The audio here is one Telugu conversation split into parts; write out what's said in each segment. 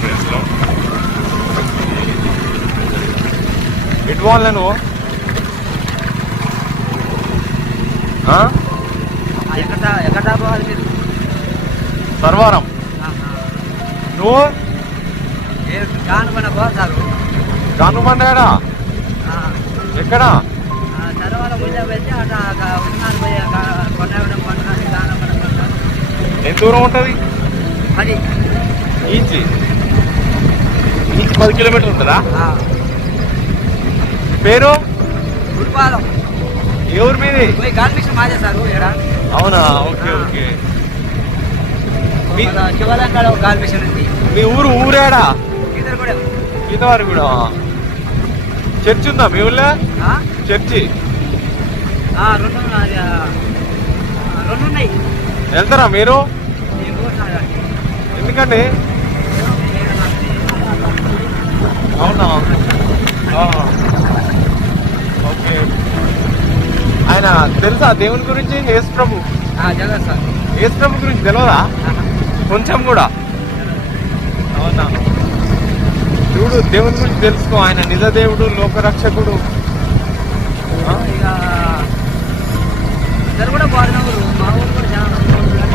ప్లేస్లో ఎటు పోవాలి నువ్వు? సర్వారం. నువ్వు కానుబండాడా? ఎక్కడ? ఎంత దూరం ఉంటుంది? ఈంచి 10 కిలోమీటర్లు ఉంటుందా? పేరు ఎవరి మీది? అవునా? Okay okay. మీ ఊరేడా? గీతవారి కూడా. చర్చి ఉందా మీ ఊళ్ళో? చర్చి వెళ్తారా మీరు? ఎందుకండి? అవునా? ఓకే. ఆయన తెలుసా దేవుని గురించి? యేసు ప్రభు గురించి తెలియదా కొంచెం కూడా? అవునా? చూడు, దేవుని గురించి తెలుసుకో. ఆయన నిజ దేవుడు, లోకరక్షకుడు.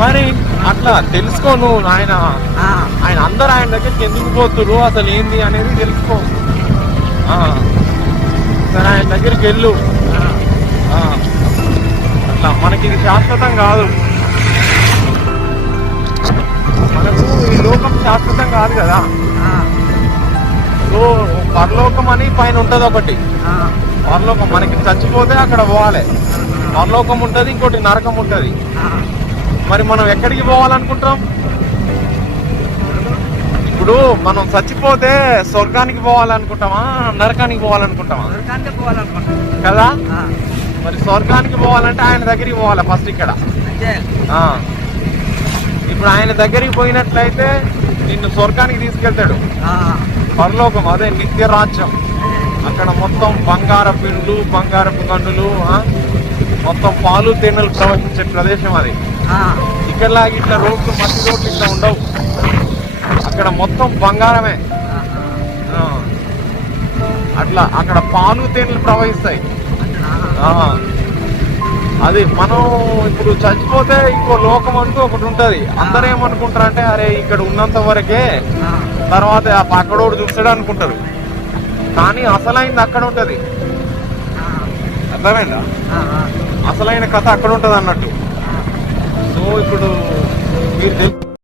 మరి అట్లా తెలుసుకో నువ్వు. ఆయన అందరు ఆయన దగ్గరికి ఎందుకు పోతురు, అసలు ఏంది అనేది తెలుసుకో. సరే, ఆయన దగ్గరికి వెళ్ళు. అట్లా మనకి ఇది శాశ్వతం కాదు. మనకు ఈ లోకం శాశ్వతం కాదు కదా. సో పరలోకం అని పైన ఉంటది ఒకటి. పరలోకం మనకి చచ్చిపోతే అక్కడ పోవాలి. పరలోకం ఉంటది, ఇంకోటి నరకం ఉంటది. మరి మనం ఎక్కడికి పోవాలనుకుంటాం? ఇప్పుడు మనం చచ్చిపోతే స్వర్గానికి పోవాలనుకుంటామా, నరకానికి పోవాలనుకుంటామా? కదా. మరి స్వర్గానికి పోవాలంటే ఆయన దగ్గరికి పోవాలి ఫస్ట్. ఇక్కడ ఇప్పుడు ఆయన దగ్గరికి పోయినట్లయితే నిన్ను స్వర్గానికి తీసుకెళ్తాడు. పరలోకం అదే నిత్య రాజ్యం. అక్కడ మొత్తం బంగారపు ఇండ్లు, బంగారపు గన్నులు, మొత్తం పాలు తేనెలు ప్రవహించే ప్రదేశం అది. ఇక్కడలాగా ఇట్లా రోడ్లు, మట్టి రోడ్లు ఇట్లా ఉండవు. అక్కడ మొత్తం బంగారమే. అట్లా అక్కడ పాలు తేనెలు ప్రవహిస్తాయి. అది మనం ఇప్పుడు చచ్చిపోతే ఇంకో లోకం అంటూ ఒకటి ఉంటది. అందరూ ఏమనుకుంటారంటే, అరే ఇక్కడ ఉన్నంత వరకే, తర్వాత ఆ పక్కడోడు చూస్తాడు అనుకుంటారు. కానీ అసలైంది అక్కడ ఉంటది. అర్థమైందా? అసలైన కథ అక్కడ ఉంటది అన్నట్టు. సో ఇప్పుడు మీరు